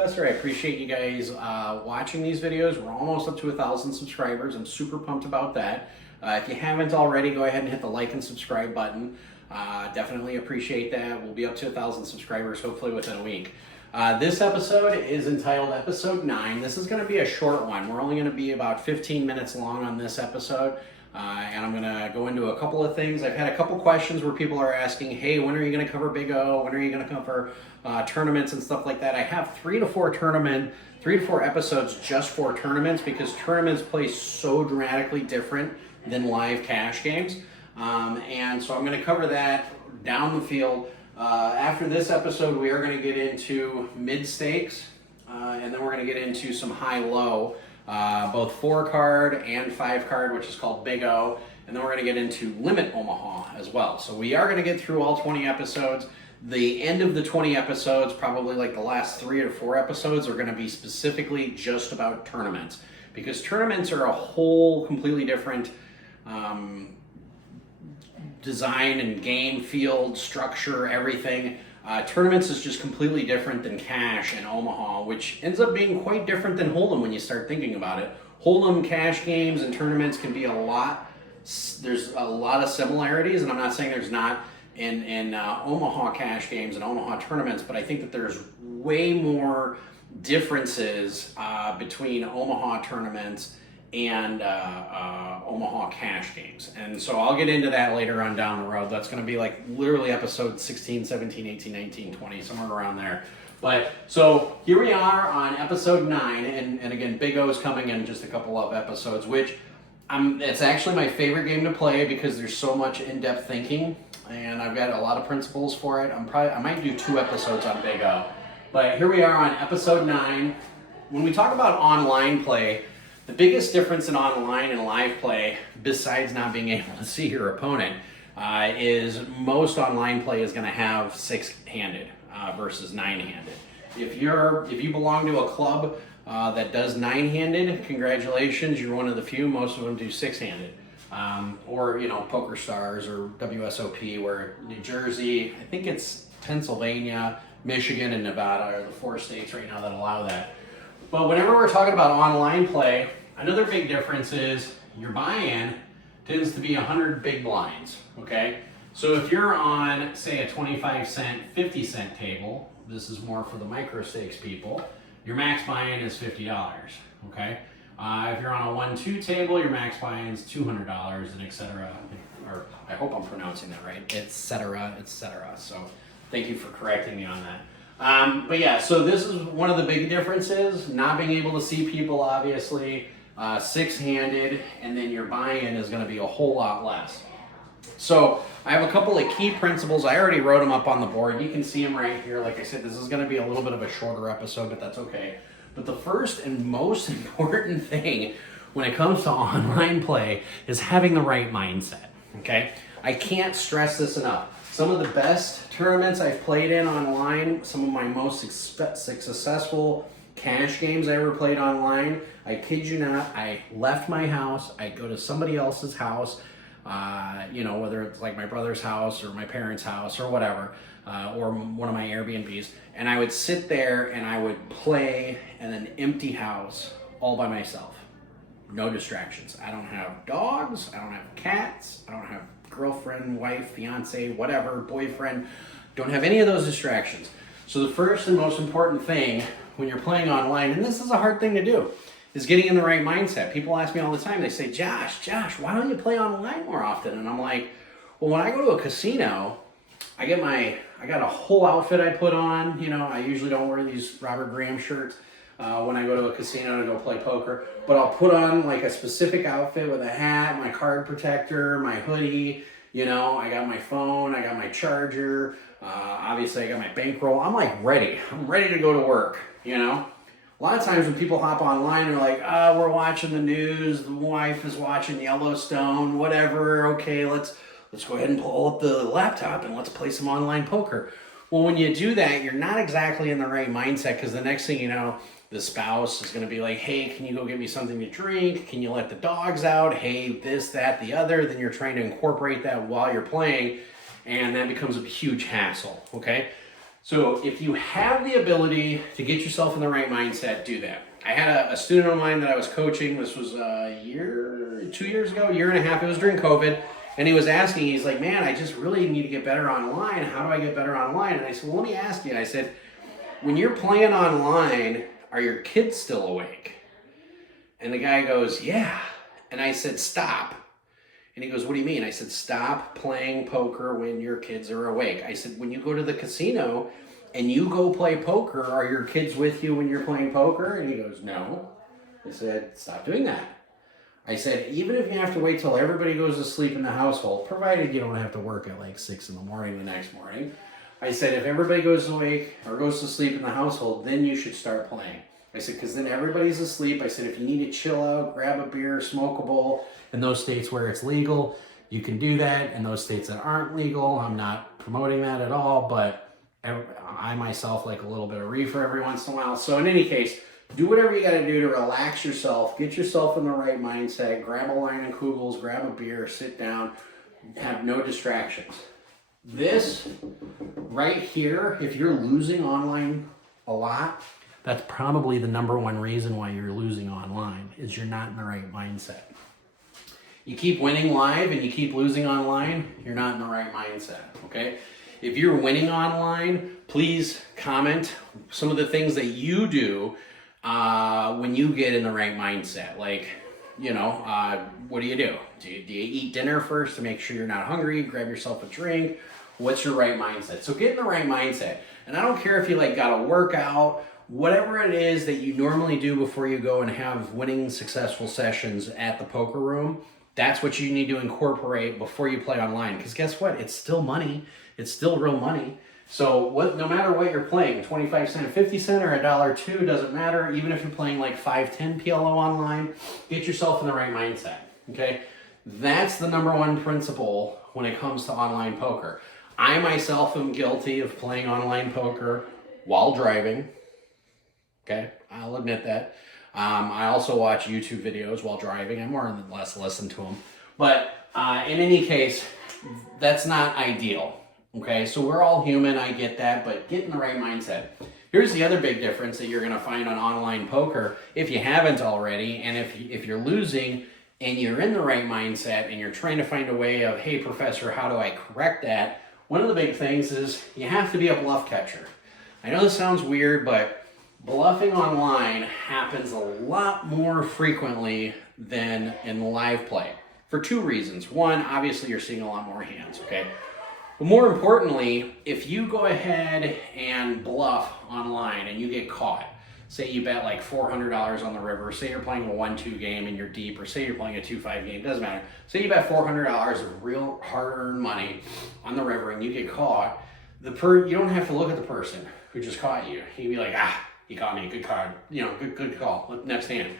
Professor. I appreciate you guys watching these videos. We're almost up to 1,000 subscribers. I'm super pumped about that. If you haven't already, go ahead and hit the like and subscribe button. Definitely appreciate that. We'll be up to 1,000 subscribers hopefully within a week. This episode is entitled Episode 9. This is going to be a short one. We're only going to be about 15 minutes long on this episode. And I'm going to go into a couple of things. I've had a couple questions where people are asking, hey, when are you going to cover Big O? When are you going to cover tournaments and stuff like that? I have 3 to 4 episodes just for tournaments because tournaments play so dramatically different than live cash games. And so I'm going to cover that down the field. After this episode, we are going to get into mid-stakes, and then we're going to get into some high-low, both 4-card and 5-card, which is called Big O, and then we're going to get into Limit Omaha as well. So we are going to get through all 20 episodes. The end of the 20 episodes, probably like the last 3 or 4 episodes, are going to be specifically just about tournaments, because tournaments are a whole completely different design and game, field, structure, everything. Tournaments is just completely different than cash and Omaha, which ends up being quite different than Hold'em when you start thinking about it. Hold'em, cash games, and tournaments can be there's a lot of similarities, and I'm not saying there's not in Omaha cash games and Omaha tournaments, but I think that there's way more differences between Omaha tournaments and Omaha cash games. And so I'll get into that later on down the road. That's going to be like literally episode 16, 17, 18, 19, 20, somewhere around there. But so here we are on episode 9, and again, Big O is coming in just a couple of episodes, which it's actually my favorite game to play because there's so much in-depth thinking, and I've got a lot of principles for it. I might do 2 episodes on Big O. But here we are on episode 9. When we talk about online play, the biggest difference in online and live play, besides not being able to see your opponent, is most online play is going to have 6-handed versus 9-handed. If you belong to a club that does 9-handed, congratulations, you're one of the few. Most of them do 6-handed. Or Poker Stars or WSOP, where New Jersey, I think it's Pennsylvania, Michigan, and Nevada are the 4 states right now that allow that. But whenever we're talking about online play, another big difference is your buy-in tends to be 100 big blinds, okay? So if you're on, say, a 25-cent, 50-cent table, this is more for the micro stakes people, your max buy-in is $50, okay? If you're on a 1-2 table, your max buy-in is $200, and et cetera. Or I hope I'm pronouncing that right, et cetera, et cetera. So thank you for correcting me on that. But yeah, so this is one of the big differences, not being able to see people, obviously, 6-handed, and then your buy-in is going to be a whole lot less. So I have a couple of key principles. I already wrote them up on the board. You can see them right here. Like I said, this is going to be a little bit of a shorter episode, but that's okay. But the first and most important thing when it comes to online play is having the right mindset, okay? I can't stress this enough. Some of the best tournaments I've played in online, some of my most successful cash games I ever played online, I kid you not, I left my house, I'd go to somebody else's house, whether it's like my brother's house or my parents' house or whatever, or one of my Airbnbs, and I would sit there and I would play in an empty house all by myself. No distractions. I don't have dogs, I don't have cats, I don't have girlfriend, wife, fiance, whatever, boyfriend. Don't have any of those distractions. So the first and most important thing when you're playing online, and this is a hard thing to do, is getting in the right mindset. People ask me all the time, they say, Josh, why don't you play online more often? And I'm like, well, when I go to a casino, I got a whole outfit I put on. I usually don't wear these Robert Graham shirts when I go to a casino to go play poker, but I'll put on like a specific outfit with a hat, my card protector, my hoodie, I got my phone, I got my charger, obviously I got my bankroll. I'm like ready. I'm ready to go to work, A lot of times when people hop online, they're like, we're watching the news, the wife is watching Yellowstone, whatever, okay, let's go ahead and pull up the laptop and let's play some online poker. Well, when you do that, you're not exactly in the right mindset, because the next thing you know, the spouse is going to be like, hey, can you go get me something to drink? Can you let the dogs out? Hey, this, that, the other. Then you're trying to incorporate that while you're playing, and that becomes a huge hassle, okay? So if you have the ability to get yourself in the right mindset, do that. I had a student of mine that I was coaching. This was 2 years ago, a year and a half. It was during COVID. And he was asking, he's like, man, I just really need to get better online. How do I get better online? And I said, well, let me ask you. And I said, when you're playing online, are your kids still awake? And the guy goes, yeah. And I said, stop. And he goes, what do you mean? I said, stop playing poker when your kids are awake. I said, when you go to the casino and you go play poker, are your kids with you when you're playing poker? And he goes, no. I said, stop doing that. I said, even if you have to wait till everybody goes to sleep in the household, provided you don't have to work at like 6 in the morning the next morning. I said, if everybody goes awake or goes to sleep in the household, then you should start playing. I said, because then everybody's asleep. I said, if you need to chill out, grab a beer, smoke a bowl. In those states where it's legal, you can do that. In those states that aren't legal, I'm not promoting that at all, but I myself like a little bit of reefer every once in a while. So in any case, do whatever you got to do to relax yourself, get yourself in the right mindset, grab a line of Kugels, grab a beer, sit down, have no distractions. This right here, if you're losing online a lot, that's probably the number one reason why you're losing online, is you're not in the right mindset. You keep winning live and you keep losing online, you're not in the right mindset, okay? If you're winning online, please comment some of the things that you do when you get in the right mindset. Like, you know, what do you do? Do you eat dinner first to make sure you're not hungry? Grab yourself a drink? What's your right mindset? So get in the right mindset. And I don't care if you like got a workout, whatever it is that you normally do before you go and have winning successful sessions at the poker room, that's what you need to incorporate before you play online. Because guess what? It's still money. It's still real money. So no matter what you're playing, 25 cent, 50 cent, or $1.02, doesn't matter. Even if you're playing like 5-10 PLO online, get yourself in the right mindset, okay? That's the number one principle when it comes to online poker. I myself am guilty of playing online poker while driving, okay? I'll admit that. I also watch YouTube videos while driving. I more or less listen to them. But in any case, that's not ideal. Okay, so we're all human, I get that, but get in the right mindset. Here's the other big difference that you're going to find on online poker, if you haven't already, and if you're losing and you're in the right mindset and you're trying to find a way of, hey, professor, how do I correct that? One of the big things is you have to be a bluff catcher. I know this sounds weird, but bluffing online happens a lot more frequently than in live play for two reasons. One, obviously you're seeing a lot more hands, okay? But more importantly, if you go ahead and bluff online and you get caught, say you bet like $400 on the river, say you're playing a 1-2 game and you're deep, or say you're playing a 2-5 game, doesn't matter. Say you bet $400 of real hard-earned money on the river and you get caught, you don't have to look at the person who just caught you. You'd be like, he caught me, good card, you know, good call, next hand.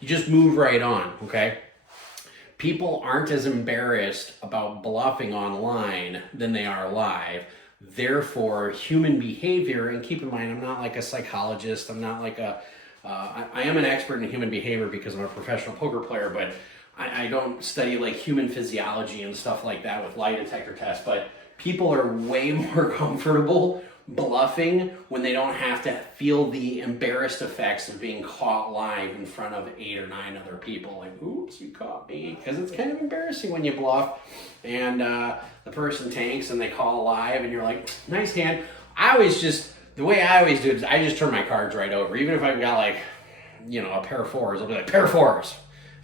You just move right on, okay? People aren't as embarrassed about bluffing online than they are live. Therefore, human behavior, and keep in mind, I'm not like a psychologist, I'm not like I am an expert in human behavior because I'm a professional poker player, but I don't study like human physiology and stuff like that with lie detector tests, but people are way more comfortable bluffing when they don't have to feel the embarrassed effects of being caught live in front of 8 or 9 other people. Like, oops, you caught me. Because it's kind of embarrassing when you bluff and the person tanks and they call live and you're like, nice hand. The way I always do it is I just turn my cards right over. Even if I've got like, you know, a pair of 4s, I'll be like, pair of 4s.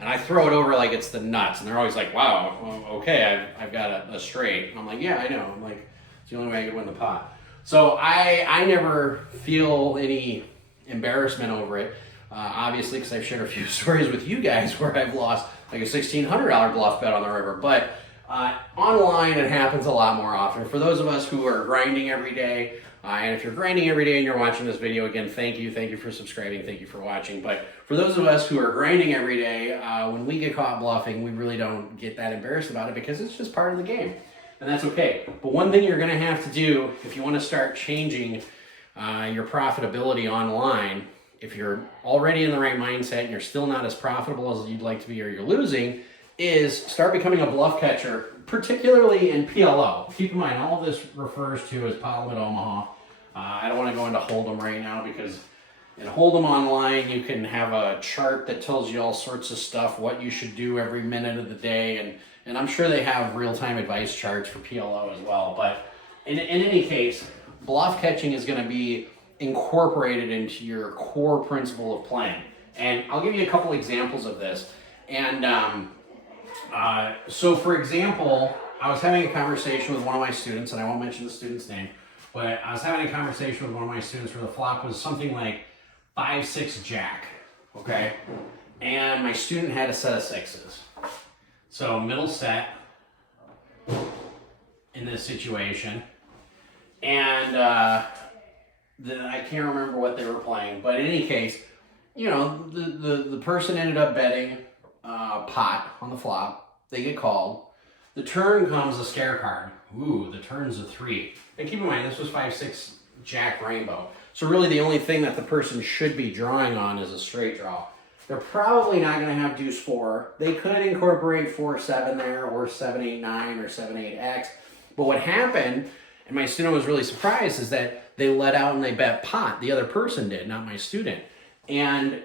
And I throw it over like it's the nuts. And they're always like, wow, okay, I've got a straight. And I'm like, yeah, I know. I'm like, it's the only way I can win the pot. So I never feel any embarrassment over it, obviously, because I've shared a few stories with you guys where I've lost like a $1,600 bluff bet on the river. But online, it happens a lot more often. For those of us who are grinding every day, and if you're grinding every day and you're watching this video, again, thank you for subscribing, thank you for watching. But for those of us who are grinding every day, when we get caught bluffing, we really don't get that embarrassed about it because it's just part of the game. And that's okay. But one thing you're going to have to do if you want to start changing your profitability online, if you're already in the right mindset and you're still not as profitable as you'd like to be or you're losing, is start becoming a bluff catcher, particularly in PLO. Keep in mind, all of this refers to as Parliament Omaha. I don't want to go into Hold'em right now because in Hold'em Online you can have a chart that tells you all sorts of stuff, what you should do every minute of the day, and I'm sure they have real-time advice charts for PLO as well. But in any case, bluff catching is going to be incorporated into your core principle of playing. And I'll give you a couple examples of this. And so for example, I was having a conversation with one of my students, and I won't mention the student's name, but I was having a conversation with one of my students where the flop was something like 5-6 jack, okay? And my student had a set of sixes. So middle set in this situation. And I can't remember what they were playing, but in any case, you know, the person ended up betting pot on the flop. They get called. The turn comes a scare card. Ooh, the turn's a 3. And keep in mind, this was 5-6 jack rainbow. So really the only thing that the person should be drawing on is a straight draw. They're probably not going to have deuce 4. They could incorporate 4-7 there, or 7-8-9, or 7-8-X. But what happened, and my student was really surprised, is that they let out and they bet pot. The other person did, not my student. And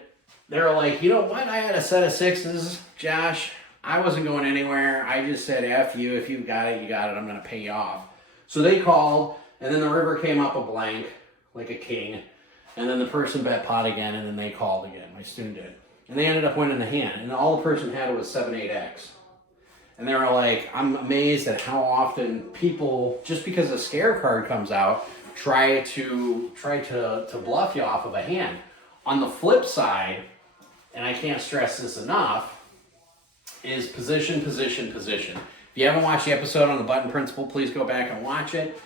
they're like, you know what? I had a set of sixes, Josh. I wasn't going anywhere. I just said, F you. If you got it, you got it. I'm going to pay you off. So they called, and then the river came up a blank, like a king. And then the person bet pot again, and then they called again. My student did. And they ended up winning the hand. And all the person had was 7-8-X. And they were like, I'm amazed at how often people, just because a scare card comes out, try to bluff you off of a hand. On the flip side, and I can't stress this enough, is position, position, position. If you haven't watched the episode on the button principle, please go back and watch it.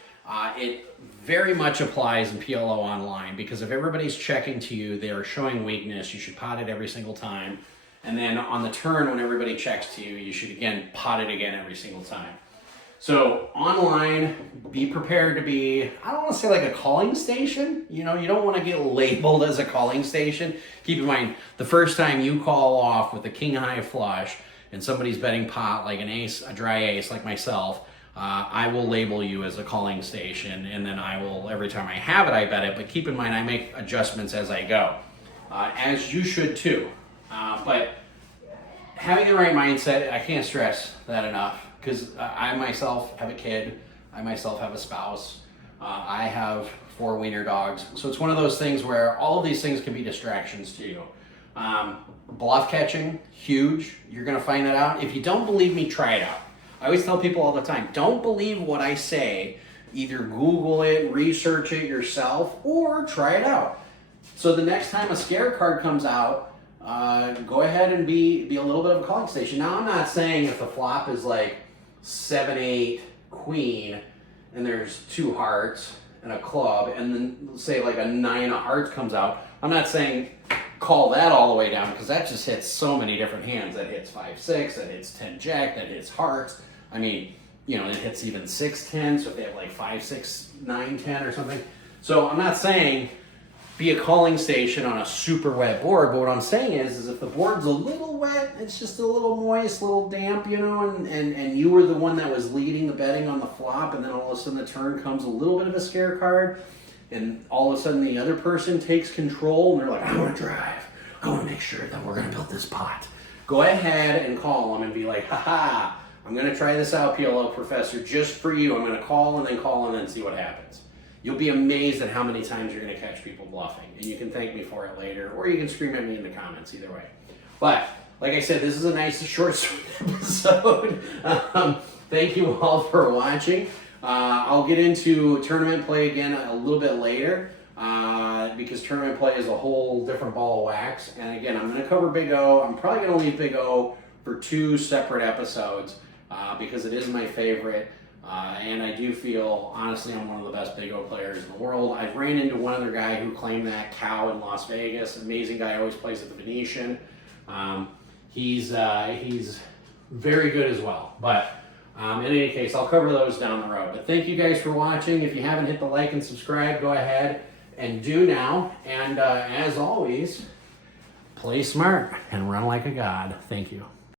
It very much applies in PLO Online, because if everybody's checking to you, they are showing weakness, you should pot it every single time. And then on the turn, when everybody checks to you, you should again pot it again every single time. So online, be prepared to be, I don't want to say like a calling station. You know, you don't want to get labeled as a calling station. Keep in mind, the first time you call off with a king high flush and somebody's betting pot like an ace, a dry ace like myself, I will label you as a calling station, and then I will, every time I have it, I bet it. But keep in mind, I make adjustments as I go, as you should too. But having the right mindset, I can't stress that enough, because I myself have a kid, I myself have a spouse, I have 4 wiener dogs. So it's one of those things where all of these things can be distractions to you. Bluff catching, huge. You're going to find that out. If you don't believe me, try it out. I always tell people all the time, don't believe what I say. Either Google it, research it yourself, or try it out. So the next time a scare card comes out, go ahead and be a little bit of a calling station. Now, I'm not saying if the flop is like 7-8 queen and there's 2 hearts and a club, and then say like a 9 of hearts comes out, I'm not saying call that all the way down, because that just hits so many different hands. That hits 5-6, that hits 10 jack, that hits hearts. I mean, you know, it hits even 6-10, so if they have like 5-6, 9-10 or something. So I'm not saying be a calling station on a super wet board, but what I'm saying is if the board's a little wet, it's just a little moist, a little damp, you know, and you were the one that was leading the betting on the flop, and then all of a sudden the turn comes a little bit of a scare card, and all of a sudden the other person takes control, and they're like, I want to drive. I want to make sure that we're going to build this pot. Go ahead and call them and be like, haha, I'm going to try this out, PLO professor, just for you. I'm going to call and then see what happens. You'll be amazed at how many times you're going to catch people bluffing. And you can thank me for it later, or you can scream at me in the comments, either way. But, like I said, this is a nice, short, sweet episode. Thank you all for watching. I'll get into tournament play again a little bit later, because tournament play is a whole different ball of wax. And again, I'm going to cover Big O. I'm probably going to leave Big O for 2 separate episodes, because it is my favorite. And I do feel, honestly, I'm one of the best Big O players in the world. I've ran into one other guy who claimed that cow in Las Vegas. Amazing guy, always plays at the Venetian. He's very good as well. But in any case, I'll cover those down the road. But thank you guys for watching. If you haven't hit the like and subscribe, go ahead and do now. And as always, play smart and run like a god. Thank you.